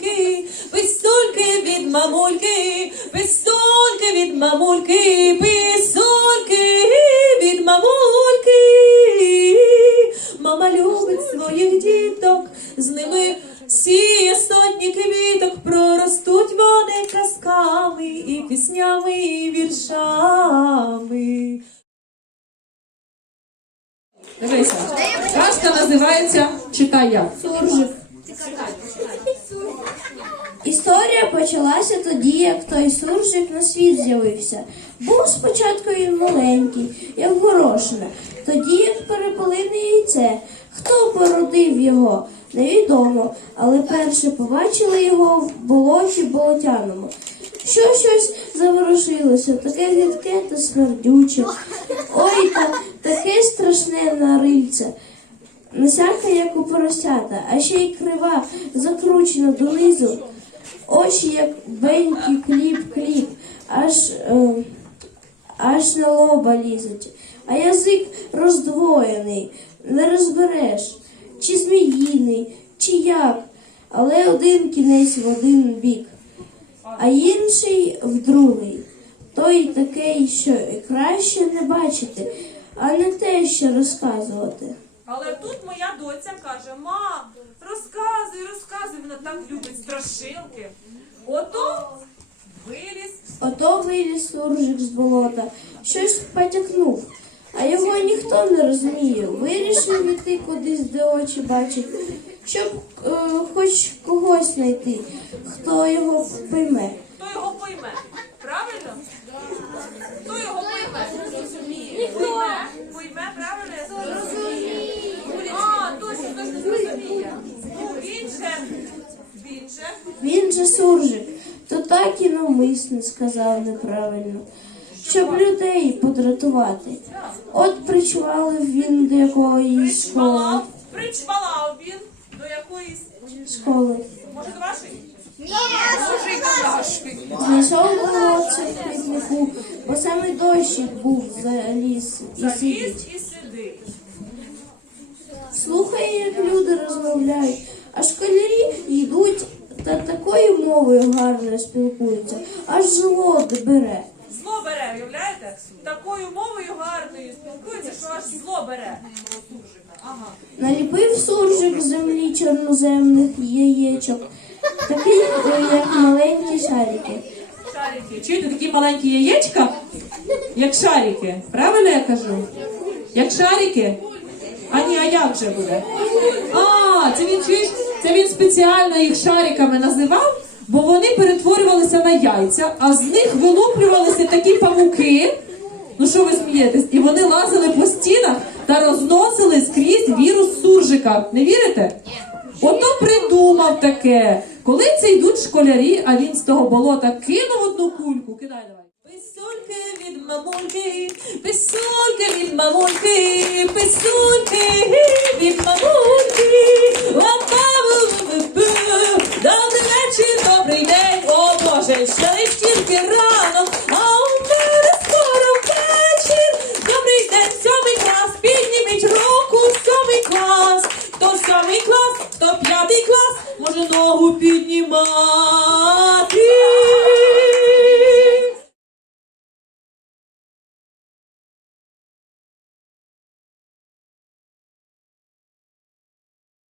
мамульки, писульки від мамульки, писульки від мамульки, писульки від мамульки. Мама любить своїх діток, з ними сіє сотні квіток, проростуть вони казками і піснями, і віршами. Дивися, казка називається Читай як. Суржик. Історія почалася тоді, як той суржик на світ з'явився. Був спочатку він маленький, як горошина, тоді як перепелине яйце. Хто породив його, невідомо, але перше побачили його в болоті болотяному. Що щось заворушилося, таке гидке та смердюче. Ой, та таке страшне на рильце. Носяка, як у поросята, а ще й крива, закручена донизу. Очі, як беньки, кліп-кліп, аж, е, аж на лоба лізуть. А язик роздвоєний, не розбереш, чи зміїний, чи як, але один кінець в один бік, а інший в другий. Той такий, що краще не бачити, а не те, що розказувати. Але тут моя доця каже: мам, розказуй, розказуй, вона так любить страшилки. Ото виліз. Ото виліз суржик з болота, щось потякнув, а його ніхто не розуміє. Вирішив іти кудись, де очі бачать, щоб е, хоч когось знайти, хто його пойме. Хто його пойме? Правильно? Хто його пойме? Пойме? Пойме, правильно? я сказала? А, точно, точно зрозуміє. Він же, він же, Він же суржик, то так і навмисно сказав неправильно, щоб людей подратувати. От причвалив він до якоїсь школи. причвалав, він до якоїсь, школи. може, до вашої? Знайшов молодця в квітнику, бо саме дощик був сидить. Заліз і сидить. Слухає, як люди розмовляють, а школярі йдуть та такою мовою гарною спілкуються, аж зло бере. Зло бере, уявляєте? Такою мовою гарною спілкується, що аж зло бере. Ага. Наліпив суржик землі чорноземних яєчок, таких, як маленькі шарики. Шарики. Чуєте такі маленькі яєчка, як шарики. Правильно я кажу? Як шарики? А ні, а як же буде? А, це він чуєш? Це він спеціально їх шариками називав, бо вони перетворювалися на яйця, а з них вилуплювалися такі павуки. Ну що ви смієтесь? І вони лазили по стінах та розносили скрізь вірус суржика. Не вірите? Ото придумав таке. Коли це йдуть школярі, а він з того болота кинув одну кульку. Кидай давай. Писульки від мамульки, писульки від мамульки, писульки від мамульки. Oh.